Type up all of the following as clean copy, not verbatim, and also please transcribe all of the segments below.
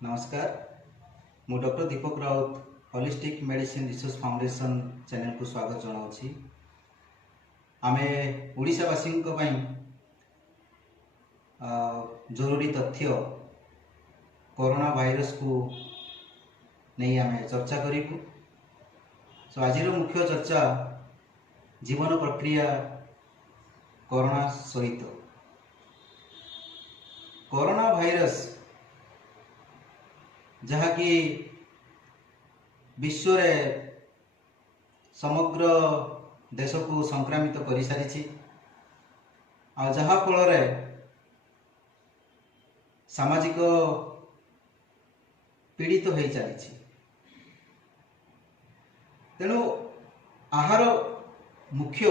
नमस्कार। मु doctor Deepak Raut holistic medicine research foundation channel को स्वागत जनाऊँगी। आमे ओडिशावासी जरूरी तथ्य कोरोना वायरस को नहीं आमे चर्चा करूँ। सो आज मुख्य चर्चा जीवन प्रक्रिया कोरोना सहित। कोरोना वायरस जहाँकि विश्व रे समग्र देश को संक्रामित कर सारी आ जहाँ फल सामाजिक पीड़ित हो चली। तेणु आहार मुख्य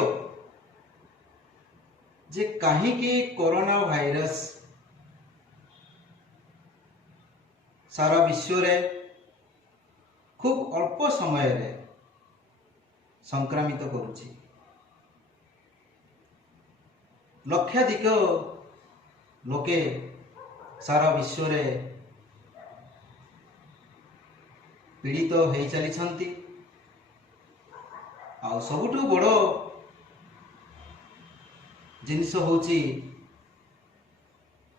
जे कहीं कोरोना वायरस सारा विश्व रे खूब अल्प समय रे संक्रामित करुछि। लक्षाधिक लोके सारा विश्व रे पीड़ित हो चली। आ सबुठु बड़ जिनिस होछि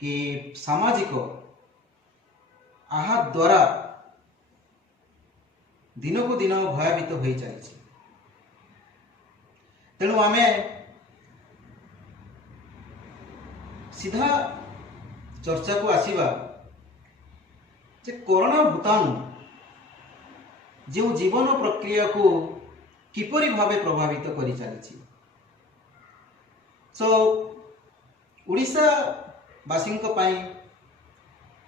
कि सामाजिक आहा द्वारा दिन को दिन भयभीत हो चली। तेणु आमे सीधा चर्चा को आसीबा जे कोरोना भूताणु जो जीवन प्रक्रिया को किपरि भावे प्रभावित करि चली। सो ओडिशा वासिंक पई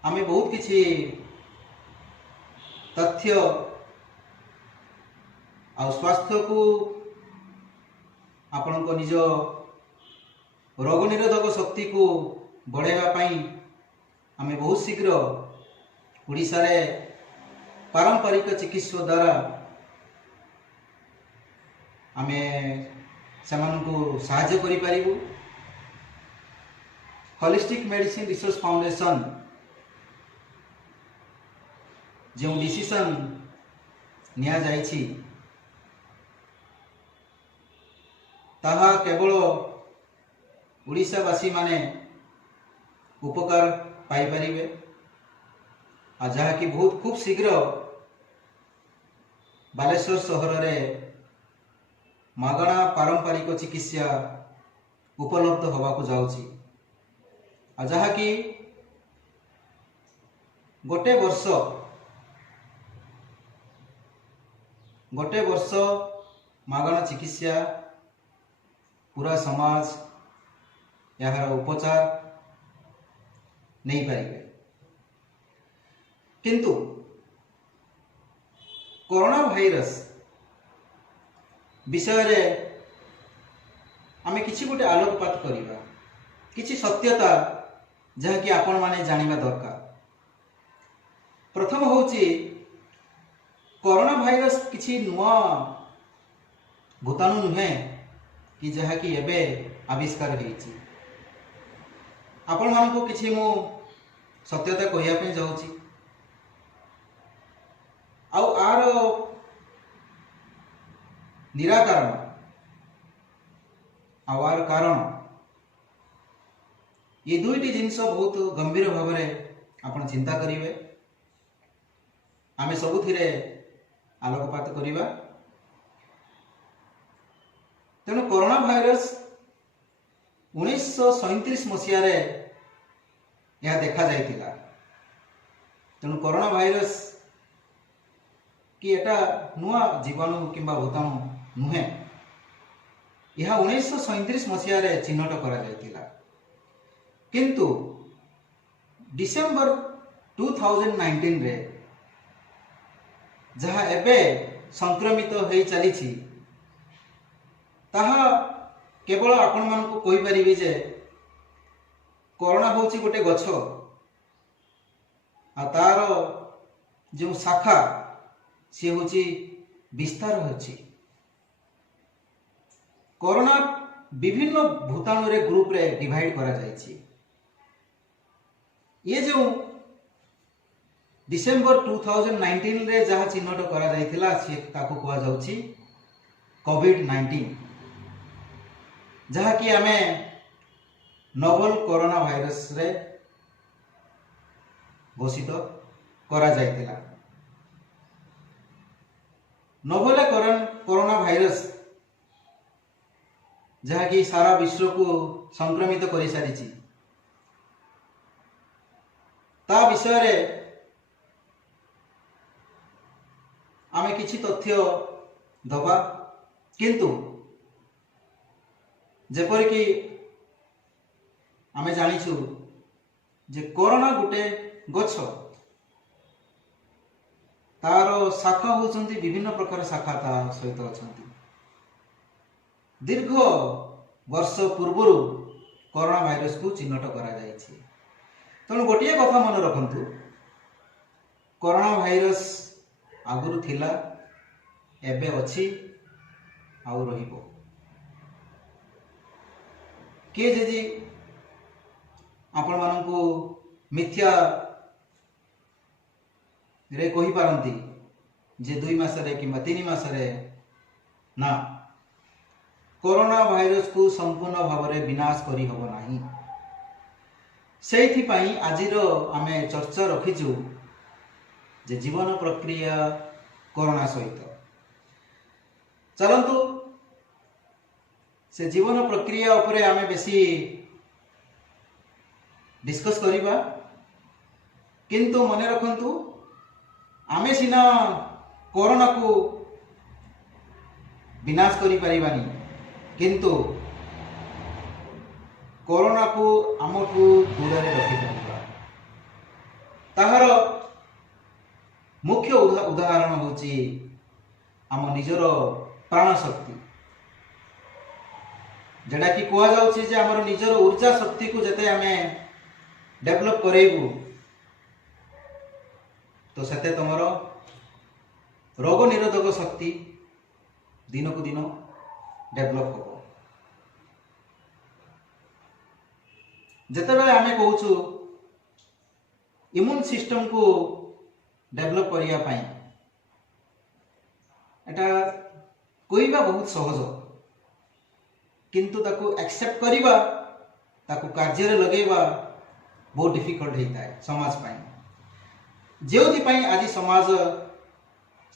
आमे बहुत किछि तथ्य आ स्वास्थ्य को आपण को निज रोग निरोधक शक्ति को बढ़ावा पाई आमे बहुत शीघ्र ओडिशा रे पारंपरिक चिकित्सा द्वारा आमे समान को सहायता करि परिबु। होलिस्टिक मेडिसिन रिसर्च फाउंडेशन जो डिसीजन निया जाइछि ताहा केवल ओडिशावासी माने उपकार पाई परिबे आ जहा कि बहुत खूब शीघ्र बालेश्वर सहर रे मागणा पारंपरिक चिकित्सा उपलब्ध होवा को जाउछि। आ जहा कि गोटे वर्ष मागणा चिकित्सा पूरा समाज यार उपचार नहीं पारिबे। किंतु कोरोना वायरस विषय रे आमे किछि गोटे आलोकपात करिबा, किछि सत्यता जहा कि आपण माने जानिबा दरकार। प्रथम होछि कोरोना वायरस किछि नुआ भूताणु नुहे कि जहा कि एबे आविष्कार होइछि। आपण मानको किछि मु सत्यता कहिया पे जाउछि। आर निराकरण आर कारण ये दुईटी जिनस बहुत गंभीर भाव में आपण चिंता करिवे। आमे सबुथिरे आलोकपात करिबा। तेणु कोरोना वायरस 1937 मसीह रे यह देखा जाइतिला। तेणु कोरोना वायरस कि एटा नुआ जीवाणु किंबा भूताणु नुहे, यह 1937 मसीह रे चिन्हट करा जाइतिला। किंतु डिसेंबर 2019 रे जहाँ एबे संक्रमित हो चली ताहा केवल आपण मान को कहि परिबे जे कोरोना होची गोटे गछ आ तार जो शाखा सी होची विस्तार होची। कोरोना विभिन्न भूताणु रे ग्रुप रे डिवाइड करा जायछि। ये जो डिसेंबर 2019 रे जहाँ चिन्हट करा जाइथिला से ताकू कुआ जाउची कोविड-19, जहाँ कि आमे नोवेल कोरोना भाइरस रे घोषित करा जाइथिला। नोवेल कोरोना भाइरस जहाँ कि सारा विश्व को संक्रमित कर सारी ता विषय रे आमे किछि तथ्य दबा, किंतु जेपरि कि आमे जानिछु जे कोरोना गुटे गछ, तार शाखा होचंती विभिन्न प्रकार शाखा ता सहित अछंती। दीर्घ वर्ष पूर्व कोरोना भाइरस को चिन्हट करा जाइछि। तेणु गोटे कथा मन रखंतु, कोरोना भाइरस आगुरु थिला, एबे अछि, आउ रहिबो। किए जे आपण मानकु मिथ्या रे कहि पारंती जे 2 मास रे कि 3 मास रे ना, कोरोना भाइरस को संपूर्ण भाव में विनाश करी हबो नाही। सेथि पई आजिर आमे चर्चा रखिछु जे जीवन प्रक्रिया कोरोना सहित। चलंतु से जीवन प्रक्रिया उपरे आमे बेसी डिस्कस करिबा, किंतु मने रखंतु आमे सिना कोरोना को विनाश करि परिबानी, किंतु कोरोना को आमको दूर रखी पारिबा। ताहार मुख्य उदाहरण होची आम निजर प्राण शक्ति, जेटा कि कुआ जाउची जे हमर निजर ऊर्जा शक्ति को जते आमे डेवलप करेबू, तो सेते तमर रोग निरोधक शक्ति दिन को दिन डेवलप हो। जितेबाला आमे कहूचु इम्यून सिस्टम को डेवलप करिया पाई, एटा कोइबा बहुत सहज, किंतु ताको एक्सेप्ट करिबा, ताको कार्य रे लगेबा बहुत डिफिकल्ट होता है समाज पाई। जेउथि पाई आज समाज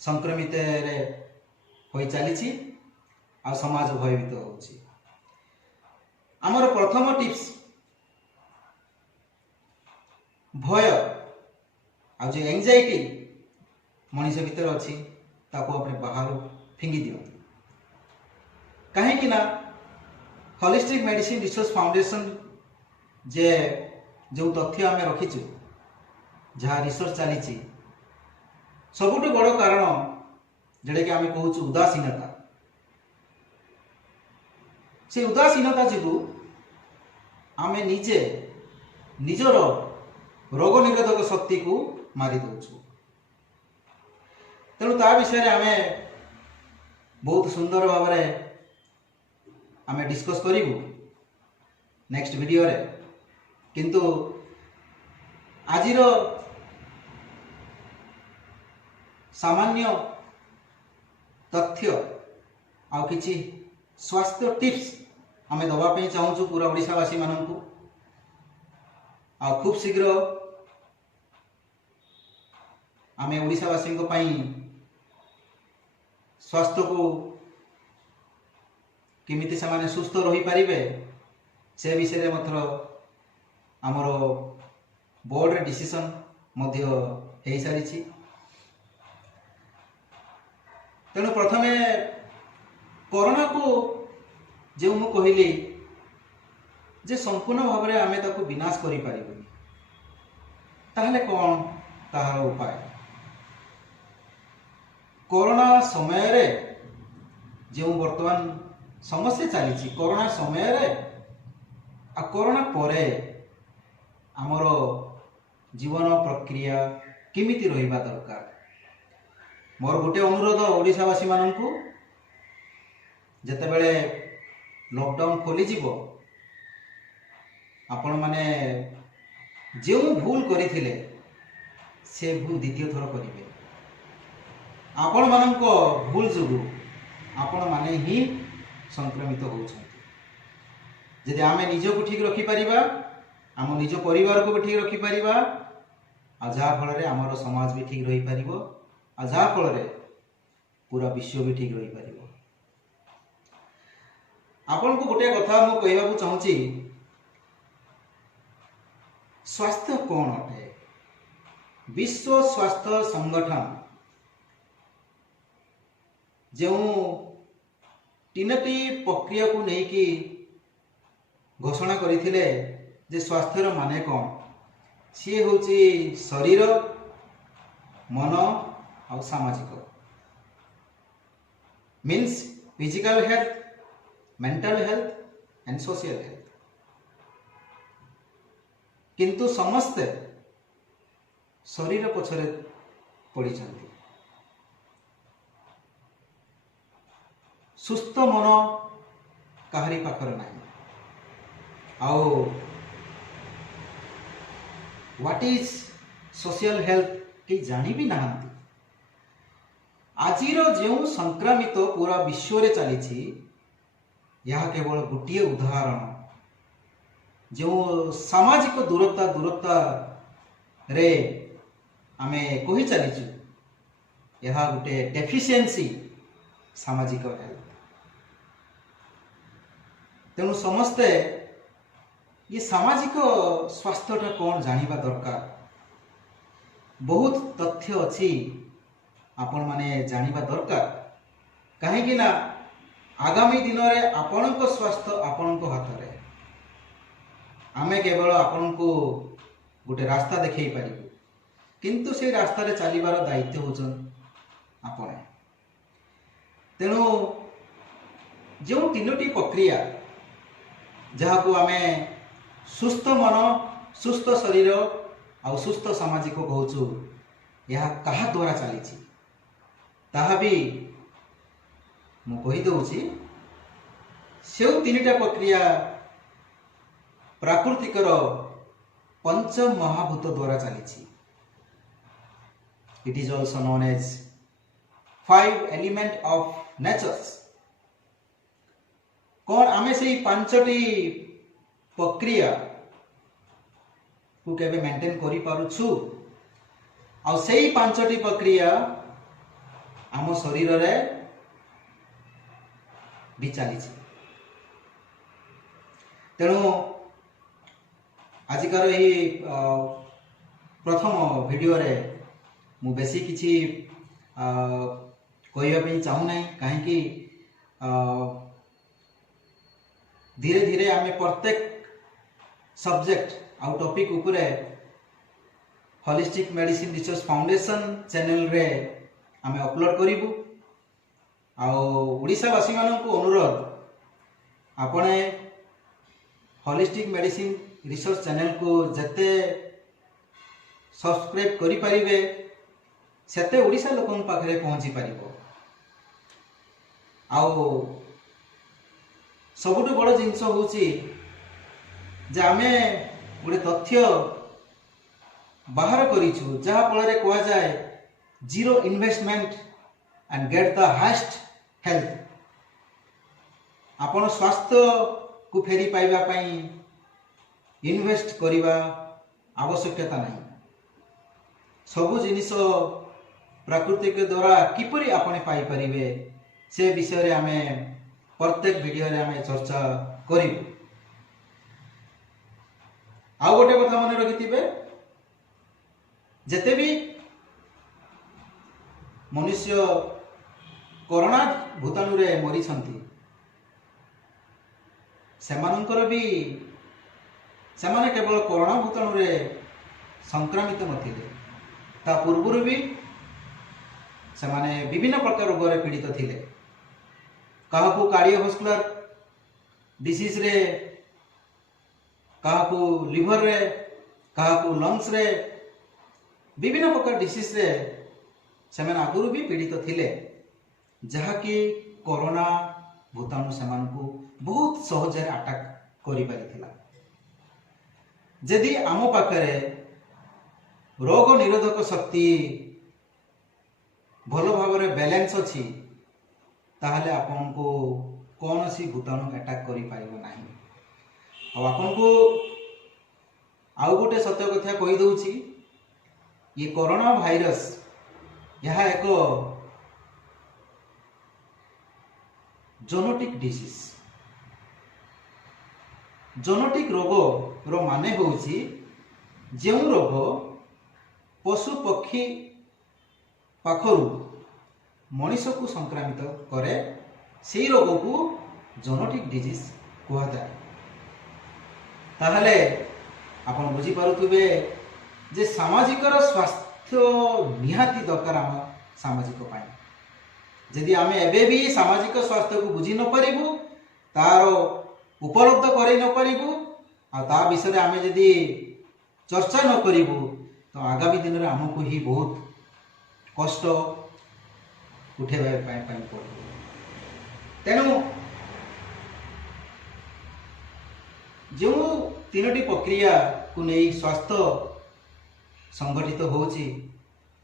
संक्रमित रे होई चली आ समाज भयभीत होउची। आमर प्रथम टिप्स, भय आ जो एंजाइटी मनीष भीतर अच्छी ताको अपने बाहर फिंगी दियो। कहीं कि ना होलिस्टिक मेडिसिन रिसर्च फाउंडेशन जे जो तथ्य आम रखीचु, जहाँ रिसर्च चली, सबुठ बड़ कारण जोटा कि आम कहूँ उदासीनता। से उदासीनता जो आम निजे निजर रोग निरोधक शक्ति को मारी दौचु। तेणु ता विषय आम बहुत सुंदर भाव आम डिस्कस करूँ नेक्स्ट वीडियो रे, किंतु आजिर सामान्य तथ्य आ किछि स्वास्थ्य टिप्स आम दवाई चाहूँ पूरा ओडिशावासी मानू। आ खूब शीघ्र आम ओडिशावासी स्वास्थ्य को किमिति से सुस्थ रही पारिबे से विषय मात्र आमर बोर्ड रे डिसीजन मध्य हो सारी। तेणु प्रथमे कोरोना को जो मु कहली जे संपूर्ण भाव में आमे ताको विनाश करि पारिबो, ताहले कौन ताहार उपाय? कोरोना समय रे जो वर्तमान समस्या चली, कोरोना समय रे आ कोरोना परे आमर जीवन प्रक्रिया किमिति रहिबा दरकार। मोर गोटे अनुरोध ओडिशावासी मानू, जेतेबेले लॉकडाउन खोली जीवो, आपण माने जो भूल करिथिले से भूल द्वितीय थर करेंगे। आपण मानक भूल जो आपण माने ही संक्रमित होउछन्ति। यदि आम निजक ठीक रखिपर आम निज परिवार को भी ठीक रखिपर आ जहाँ फल आमर समाज भी ठीक रही पार आ जहाँ फल पूरा विश्व भी ठीक रही पार। आपन को गोटे कथा मु कहवा चाहूँगी, स्वास्थ्य कौन अटे? विश्व स्वास्थ्य संगठन जो तीनटी प्रक्रिया को लेकिन घोषणा करथिले जे स्वास्थ्यर माने कौन, सी हूँ शरीर मन और सामाजिक, means physical health, mental health and social health. किंतु समस्ते शरीर पछरे पड़ी जाती। सुस्थ मन काहरी पाखर नहीं। आउ व्हाट इज सोशल हेल्थ के जानी भी नहांती। आजिर जो संक्रामित पूरा विश्व रे चली यह केवल गोटे उदाहरण। जो सामाजिक दूरता रे आमे कही चलीचु, यह गोटे डेफिशिएंसी सामाजिक हेल्थ। तेणु समस्ते ये सामाजिक स्वास्थ्यटा कौन जानिबा दरकार। बहुत तथ्य अच्छी आपण माने जानिबा दरकार, कहीं ना आगामी दिन में आपण स्वास्थ्य आपण हाथ में। आमे केवल आपण को गोटे रास्ता देखई पारिबु, किंतु से रास्ता रे चलिबार दायित्व होचन आपण। तेणु जो तीनोटी प्रक्रिया जहाँ को आमे सुस्थ मन, सुस्थ शरीर और सुस्थ सामाजिक कहूँ, यह कहा द्वारा चली ताहा भी मु कहीदे। से तीनटा प्रक्रिया प्राकृतिकर पंच महाभूत द्वारा चली। It is also known as 5 element of natures. कौन आमे से पांचटी प्रक्रिया को केबे मेंटेन करि पारुछु, और सेही पांचटी प्रक्रिया आम शरीर रे भी चली। तेणु आजिकार यही प्रथम वीडियो रे मु बेसी किछि कहबा चाहू ना, कहीं धीरे धीरे आम प्रत्येक सब्जेक्ट आउ टॉपिक उपरे holistic medicine research foundation channel रे आम अपलोड करिबु। ओडिशावासी मानक अनुरोध, आपणे होलिस्टिक मेडिसिन रिसर्च चैनल को जते सब्सक्राइब करि परिबे सेते ओडिशा लोकन पाखरे पहुंची परिबो। सबुठ बड़ जिनस होची जे आमे गोटे तथ्य बाहर करिछु, जहाँ फल कह जाए zero investment and get the highest health. आपण स्वास्थ्य को फेरी पाइबा पई इन्वेस्ट करिबा आवश्यकता नहीं। सबु जिनिस प्राकृतिक द्वारा किपरि आपण पाई परिबे से विषय रे आमे प्रत्येक वीडियो रे आमे चर्चा करिबु। आउ गोटे कथा मन रखिथिबे, जेते भी मनुष्य कोरोना भूताणु रे मरी छंती, सेमानंकर भी सेमाने केवल कोरोना भूताणु रे संक्रमित नथिले, ता पूर्व भी सेमाने विभिन्न प्रकार रोग रे पीड़ित थिले। काहाकू कार्डियोवास्कुलर डिसीज रे, काहाकू लिवर रे, काहाकू लंग्स रे, विभिन्न प्रकार डिसीज रे सेमाने आगुरु भी पीड़ित थिले, जहाँकि कोरोना भूताणु सेमानकू बहुत सहज अटैक करि परिथिला। जदि आम पाखरे रोग निरोधक शक्ति भल भाव में बैलेंस अच्छी ताहले आपन को कौन सी भूताणु अटैक करि पाइबो नाही। आ आपन को आउ गोटे सत्य कथा कहि दउची, ये कोरोना भाइरस यह एक जोनोटिक डिजीज। जोनोटिक रोग रो माने होउची जो रोग पशु पक्षी पाखरु मनुष्य को संक्रामित करे से रोग को जोनोटिक डिजीज कहा जाए। ताहले आपण बुझी पारुथुबे जे सामाजिक स्वास्थ्य निहाती दरकार आम सामाजिक पाई। यदि आम एबे भी सामाजिक स्वास्थ्य को बुझी न पारिबु, तार उपलब्ध करे न पारिबु, आ ता विषय आम यदि चर्चा न करिबु तो आगामी दिन में आमको ही बहुत कष्ट उठेबा पाई पड़ो। तेणु जो तीनोटी प्रक्रिया को नहीं स्वास्थ्य संगठित होची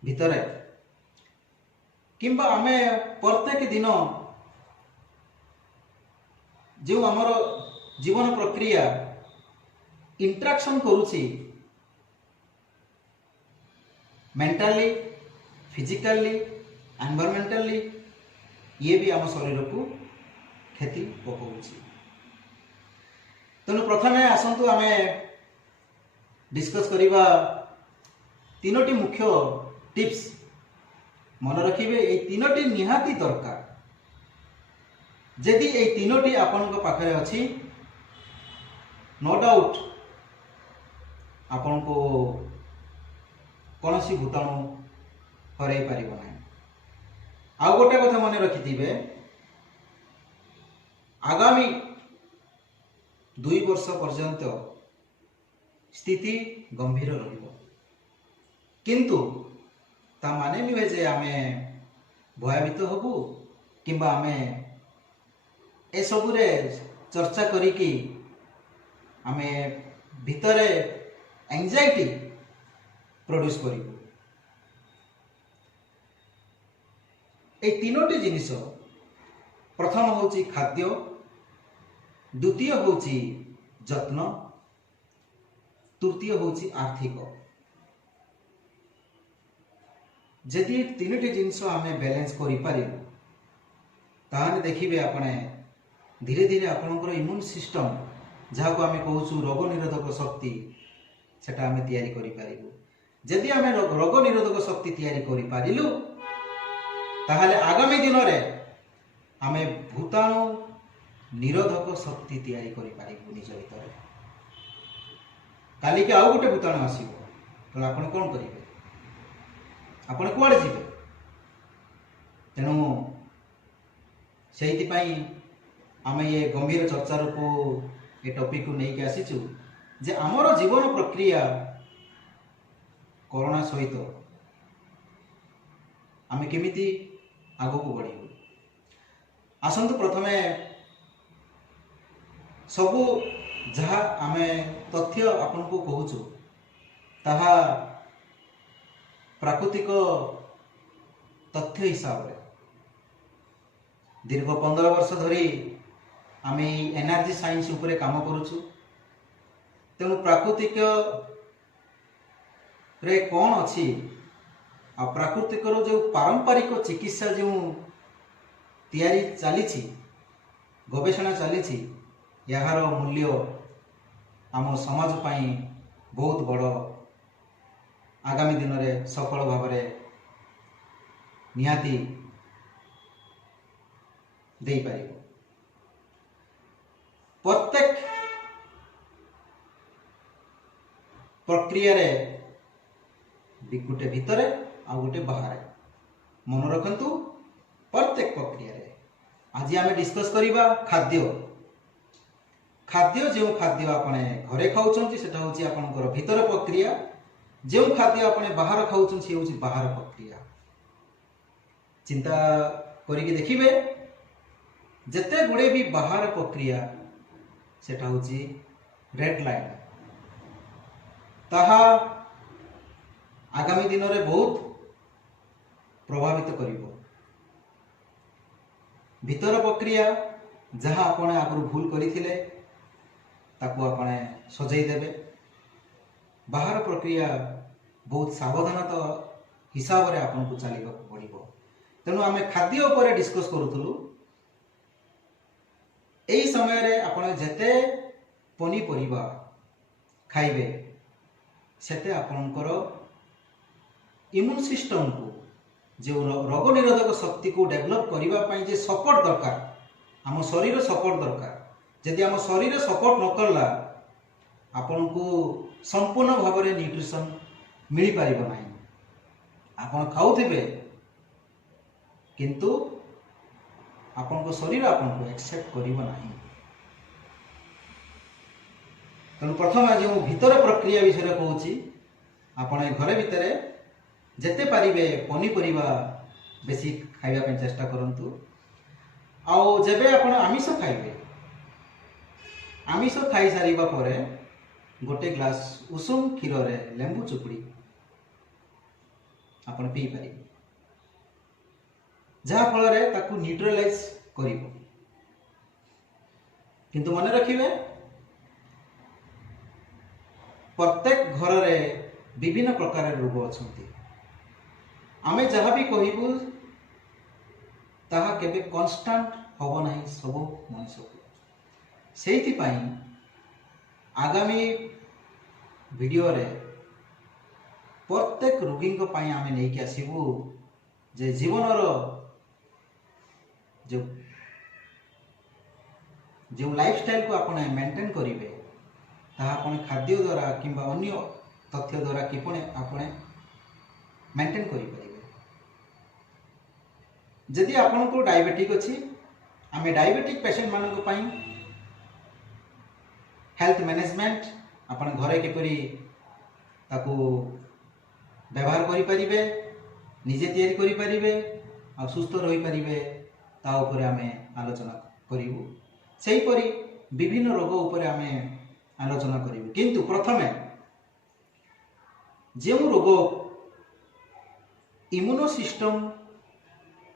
भितरे किंबा आमे प्रत्येक दिन जो आमर जीवन प्रक्रिया इंटरेक्शन करूची मेंटली फिजिकली एनवायरमेंटली, ये भी आम शरीर को क्षति पकाउची। तेणु प्रथमे आसंतु आमे डिस्कस करिबा तीनोटी मुख्य टिप्स। मन रखिबे ए तीनोटी निहाती दरकार। यदि ए तीनोटी आपन पाखरे अछि नो डाउट आपन को कौन सी भूताणु हरई पार ना। आउ गोटे कथा मन रखिथिबे, आगामी 2 वर्ष पर्यंत स्थिति गंभीर रहिबो, किंतु ता माने नुहे जे आमे भयभीत होबु किंबा आमे ए सबुरे चर्चा करिकी आमे भितरे एंजाइटी प्रोड्यूस करिबु। ए तीनोटी जिनिस, प्रथम होची खाद्य, द्वितीय होची जत्न, तृतीय होची आर्थिक। यदि तीनोटी जिनिस आमे बैलेंस करि पारिबु ताहाने देखिबे आपने धीरे धीरे आपनकर इम्यून सिस्टम जहाँ को आमे कहूछु रोग निरोधक शक्ति सेटा आमे तैयारी करि पारिबु। यदि आमे रोग निरोधक शक्ति तैयारी करि पारिलु ताहले आगामी दिन में आमे भूताणु निरोधक शक्ति तैयारी करि पारिबु निज भीतर। काली के आउ गोटे भूताणु आसीबो तो आपण कोन करिवे, आपण कुआडे जिवे। तेणु सेहिति पई आमे ये गंभीर चर्चा को ये टॉपिक को नहीं के आसीचु जे आमर जीवन प्रक्रिया कोरोना सहित आमे केमिति आगो को बढ़िबु। आसंतु प्रथमे सबु जहाँ आमे तथ्य आपन को कहूछु ताहा प्राकृतिक तथ्य हिसाब रे दीर्घ 15 वर्ष धरी आमे एनर्जी साइंस उपरे काम करूछु। तेणु प्राकृतिक रे कौन अच्छी आ प्राकृतिक जो पारंपरिक चिकित्सा जो तैयारी चली गवेषणा चली यार मूल्य आम समाज पाई बहुत बड़ आगामी दिन में सफल भाव निहाती दे पारिबो। प्रत्येक प्रक्रिया रे गोटे भितरे आ गोटे बाहर मन रखंतु। प्रत्येक प्रक्रिया रे आज आम डिस्कस करिबा खाद्य। खाद्य जो खाद्य आपने घरे खाऊँ से आपंकर भितर प्रक्रिया, जो खाद्य आपने बाहर खाऊँ से हूँ बाहर प्रक्रिया। चिंता करिके देखिबे जेते गुड़े भी बाहर प्रक्रिया सेटा हूँ रेड लाइन, ताहा आगामी दिन में बहुत प्रभावित करिवो। भीतर प्रक्रिया जहाँ आपने आगु भूल करथिले ताकू आपने सजई देबे। बाहर प्रक्रिया बहुत सावधानता हिसाब रे आपको चलने पड़ो। तेणु आम खाद्य उपर डिस्कस करूँ। यही समय रे आपने जेते पनीपरिबा खाइबे सेते आपणकर इम्यून सिस्टम को जो रोग निरोधक शक्ति को डेवलप करने जे सपोर्ट दरकार, आम शरीर सपोर्ट दरकार। जदि आम शरीर सपोर्ट न करला आपन को संपूर्ण भाव में न्यूट्रिशन मिल पार ना। आपन खाऊथिबे किंतु आपन को शरीर आपन को एक्सेप्ट करिवो नाही। तेणु प्रथम आज मु भीतर प्रक्रिया विषय कहूँ। आपन घरे भितर जेते पारिबे पनीपरिबा बेसी खाइबा पे चेष्टा करंतु। आउ जेबे आपण आमिष खाइबे, आमिष खाई सारिबा परे गोटे ग्लास उषुम क्षीर रे लेंबू चुपुड़ी आपण पी पारिबे, जहा फल रे ताकू न्यूट्रलाइज करिवो। किंतु मन रखिबे प्रत्येक घर रे विभिन्न प्रकार रोग अछंती। आमे जहाँ भी कहबू ताहा केबे कांस्टेंट होबो नाही सब मनुष्य को। सेहिति पई आगामी वीडियो रे प्रत्येक रोगी को पई आमे नै के आसीबू जे जीवन रो जो लाइफस्टाइल को आपने मेंटेन करिवे ताहा आपने खाद्य द्वारा किंबा अन्य तथ्य द्वारा किपने आपने मेंटेन करि परिबे। जदि आपन को डायबिटिक अछि, आमे डायबिटिक पेशेंट मान को पई हेल्थ मैनेजमेंट आपन घरे किपरि ताकू व्यवहार करि परिबे, निजे तैयारी करि परिबे आ सुस्थ रहि परिबे ता ऊपर आमे आलोचना करिवु। सेही परि विभिन्न रोग ऊपर आमे आलोचना करिवु। किंतु प्रथमे जे रोग इम्यूनो सिस्टम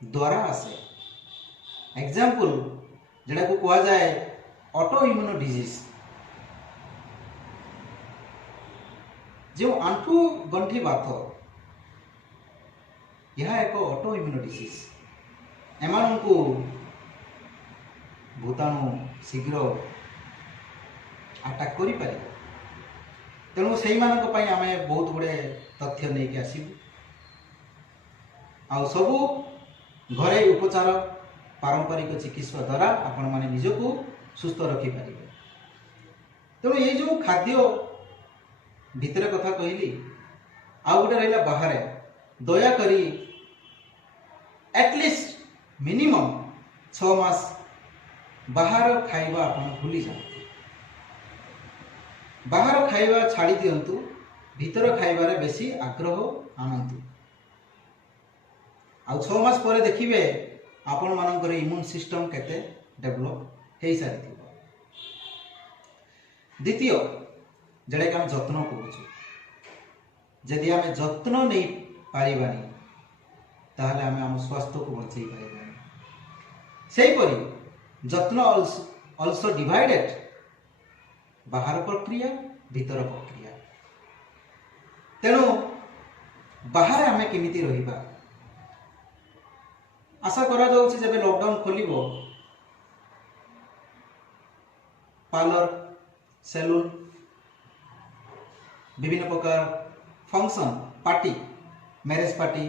द्वारा आसे, एग्जांपल जेड़ा को कहा जाए ऑटो इम्यूनो डिजीज, जो आंठू गंठी बात यह एक ऑटो इम्यूनो डिजीज। एमान को भूताणु शीघ्र अटैक करि पारे। तेणु से आमे बहुत गुड़े तथ्य नहीं के आसबू। आ सबू घरे उपचार पारंपरिक चिकित्सा द्वारा आपण माने निजको सुस्थ रखि पारिबे। तेणु ये जो खाद्य भीतर कथा कहली आ गोटे रहिला बाहर, दया करी एटलिस्ट मिनिमम 6 मास बाहर खाइबा आपण भूली जाते। बाहर खाइबा छाड़ी दियंतु, भीतर खाइबारे बेसी आग्रह आनंतु। आ 6 मास पर देखिए आपण मानकर इम्यून सिस्टम केते डेवलप हो सारी। द्वितीय जेड़ा कि आम जत्न करूँ, जदि आम जत्न नहीं पारिबानी ताहले आम आम स्वास्थ्य को बचाई पारिबानी। सेही परि जत्न ऑल्सो डिवाइडेड बाहर प्रक्रिया भीतर प्रक्रिया। तेणु बाहर आम केमिति रहिबा आशा करा जाउछि। जब लॉकडाउन खोलिबो पार्लर, सैलून, विभिन्न प्रकार function, party, marriage party,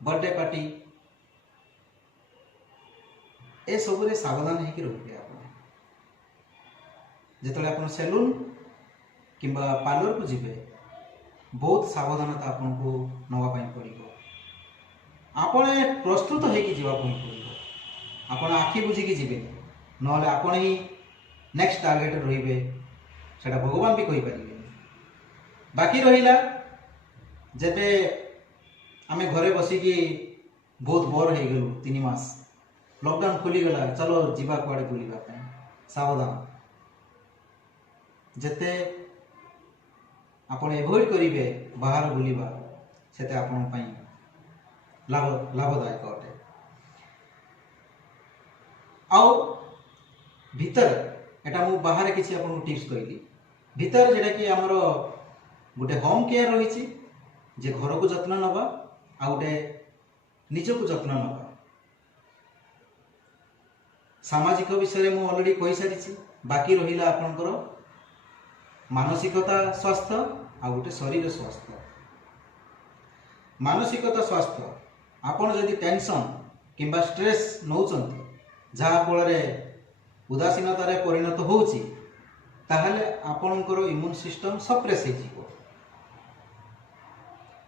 birthday party, ए सब रे सावधान होकर रहिबे। जिते आप सैलून किंबा पार्लर को जीवे बहुत सावधानता आपन को नवापाई पड़ो। आपने प्रस्तुत होगी जावाई पड़ो। आपन आखि बुझिकी जीवे ना आपन ही नेक्स्ट टार्गेट रे सेटा भगवान भी कहि पारिबे। बाकी रहिला जेबे आमे घरे बसिकी बहुत बोर हो गलु 3 मास, लॉकडाउन खोली गला, चलो जीवा कुआडे बुलिबा पे। सावधान जेते आपण एवॉइड करिवे बाहर बुलिबा सेते आपण पई लाभदायक अटे। आउ भीतर एटा मु बाहर किसी आपन टिप्स कहली भीतर जेटा कि हमर गोटे होम केयर रही जे घर को जत्न नवा आ गोटे निज को जत्न नवा। सामाजिक विषय में ऑलरेडी कही सारी बाकी रहिला आपनकर मानसिकता स्वास्थ्य आ गोटे शरीर स्वास्थ्य। मानसिकता स्वास्थ्य आपण जदि टेंशन किंबा स्ट्रेस नौचंती जहा फल उदासीनतार परिणत होउची ताहले आपणकर इम्यून सिस्टम सप्रेस हो।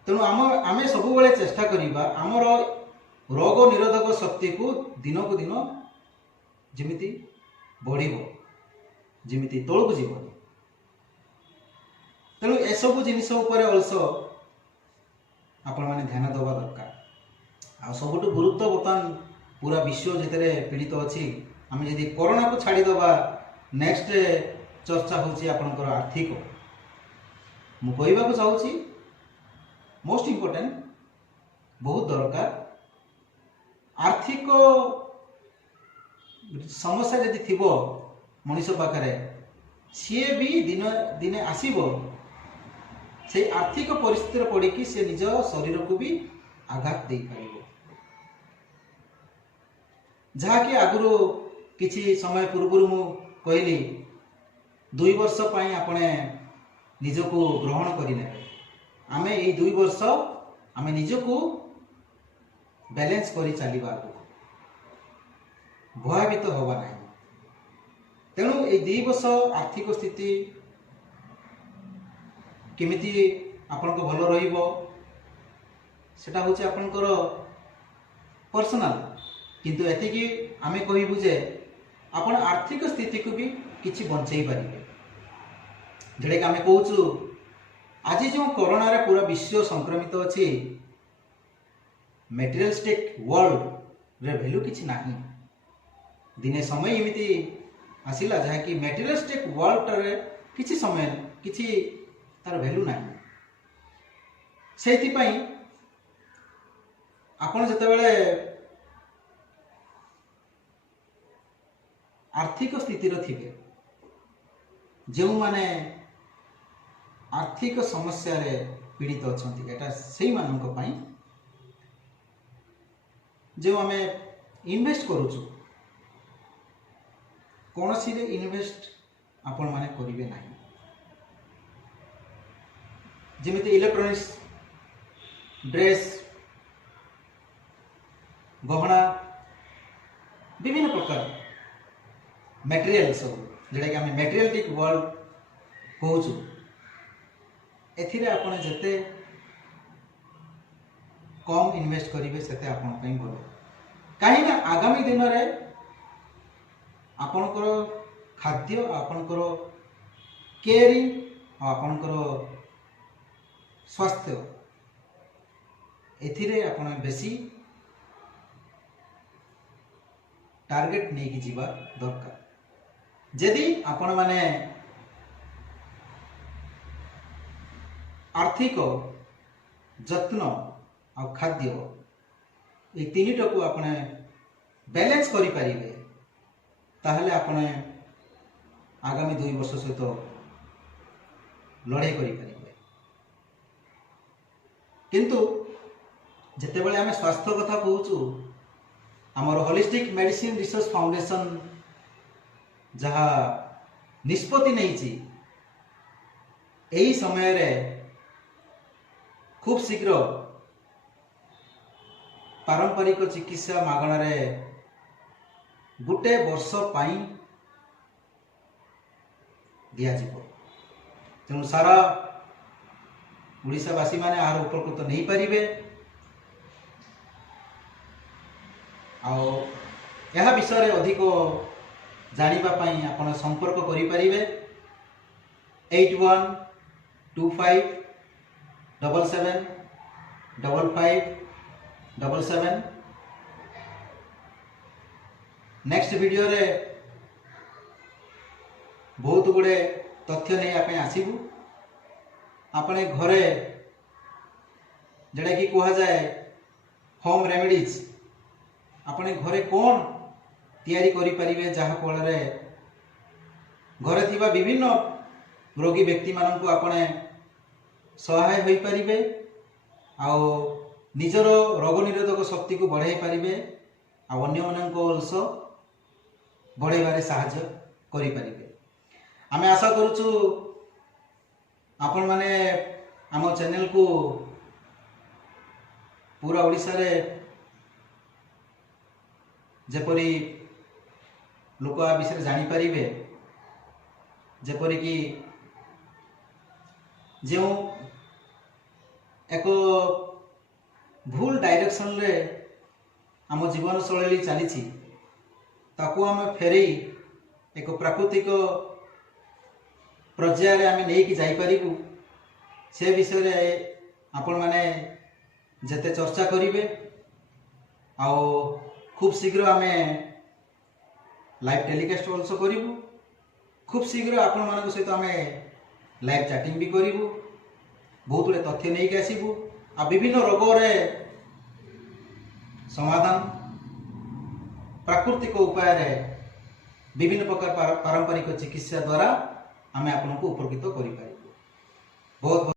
तेणु आम सब बेले चेष्टा करिबा आमर रोग निरोधक शक्ति को दिन को दिन जिमिति बढ़िबो जिमिति तळକୁ जीवनी। तेणु एसबू जिनिस उपर अल्सो आपण माने ध्यान देवा दरकार। आ सबुठ गुरुत्व बर्तमान पूरा विश्व जितने पीड़ित अच्छी आम जदि कोरोना को छाड़ीदबा नेक्स्ट चर्चा होची आपनकर आर्थिक। मु कहवाक चाहूँगी मोस्ट इम्पोर्टेंट बहुत दरकार आर्थिक समस्या जदि थिबो मनुष्य पाखरे सी भी दिन दिने आसीबो से आर्थिक परिस्थिति पड़ी कि से निज शरीर को भी आघात दे पारिबो। जहाँकि आगुरु किछि समय पूर्व मु कहली 2 वर्ष पई आपने निजको ग्रहण करिने आमे ए 2 वर्ष आमे निजको बैलेंस करी चलिबा भयभीत होबा नहीं। तेणु ए 2 वर्ष आर्थिक स्थिति केमिति आपनको भल रहिबो सेटा होछि आपनकर पर्सनल। किंतु एतिकी आमे कहिबु जे आपण आर्थिक स्थिति को भी किछि बंचई पारिबे। जेडे कि आमे कहूछु आज जो कोरोना रे पूरा विश्व संक्रमित अछि मेटेरियलिस्टिक वर्ल्ड रे वैल्यू किछि नाही। दिने समय एमिति आसिला जहा कि मेटेरियलिस्टिक वर्ल्ड रे किछि समय किछि तार वैल्यू नाही। सेति पई आपण जतेबेले आर्थिक स्थिति रे जो माने आर्थिक समस्या रे पीड़ित अछंती एटा सेही मानक पई जो आमे इन्वेस्ट करूछु कोनसी रे इन्वेस्ट आपण माने करिवे नाही। जेमिति इलेक्ट्रॉनिक्स ड्रेस गहना विभिन्न प्रकार मटेरियल सब जेटा कि आम मेटेरियलिस्टिक वर्ल्ड कहूँ एथिरे आपण जते कम इन्वेस्ट करेंगे सेते आपण पई भल। कहीं ना आगामी दिन में आपणकर खाद्य आपणकर केयरिंग आपणकर स्वास्थ्य एथिरे आपण बेसी टार्गेट नहीं कि जीवा दरकार। जदि आपण माने आर्थिक जत्न आ खाद्य ये तीनटा को आपने बैलेंस करि पारिबे ताहले आपने आगामी 2 वर्ष सहित लड़ाई करि पारिबे। किंतु जेतेबेले आमे स्वास्थ्य कथा कहूचु आमर होलिस्टिक मेडिसिन रिसर्च फाउंडेशन जहाँ निष्पत्ति नहीं यही समय रे खूब शीघ्र पारंपरिक चिकित्सा मागण रे गोटे वर्ष पाई दिया जीवो। तेणु सारा ओडिशावासी माने आहार उपकृत नहीं पारिबे। यह विषय रे अधिक जानिबा पाई आपण संपर्क करि परिबे 8125775577। नेक्स्ट वीडियो रे बहुत गुड़े तथ्य नहीं आप आसबू। आपने घरे जोटा कि कह जाए होम रेमेडीज अपने घरे कौन तैयारी करि परिबे जहा फल रे घरे थिबा विभिन्न रोगी व्यक्ति मानन को आपने सहाय होई परिबे आउ निजर रोग निरोधक शक्ति को बढ़ाई पारिबे आ अन्य माननको अल्सो बढ़ाइबारे साहाय्य करि परिबे। आमे आशा करूछु आपण माने आम चैनल को पूरा ओडिसा रे जेपरी लोक आ विषय जानी पारिबे जेपरी कि जो एक भूल डायरेक्शन रे आम जीवन शैली चली ताकू आम फेरी एक प्राकृतिक पर्यायर आम नहीं जापरू से विषय रे आपण माने जेते चर्चा करिवे आउ खूब शीघ्र आम लाइव टेलीकास्ट अल्सो करिवु खूब शीघ्र आपण मान सहित आम लाइव चैटिंग भी करिवु बहुत गुड़े तथ्य नहीं आसबू आ विभिन्न रोग रे समाधान प्राकृतिक उपाय रे विभिन्न प्रकार पारंपरिक चिकित्सा द्वारा आम आपको उपकृत करि पारिबु। बहुत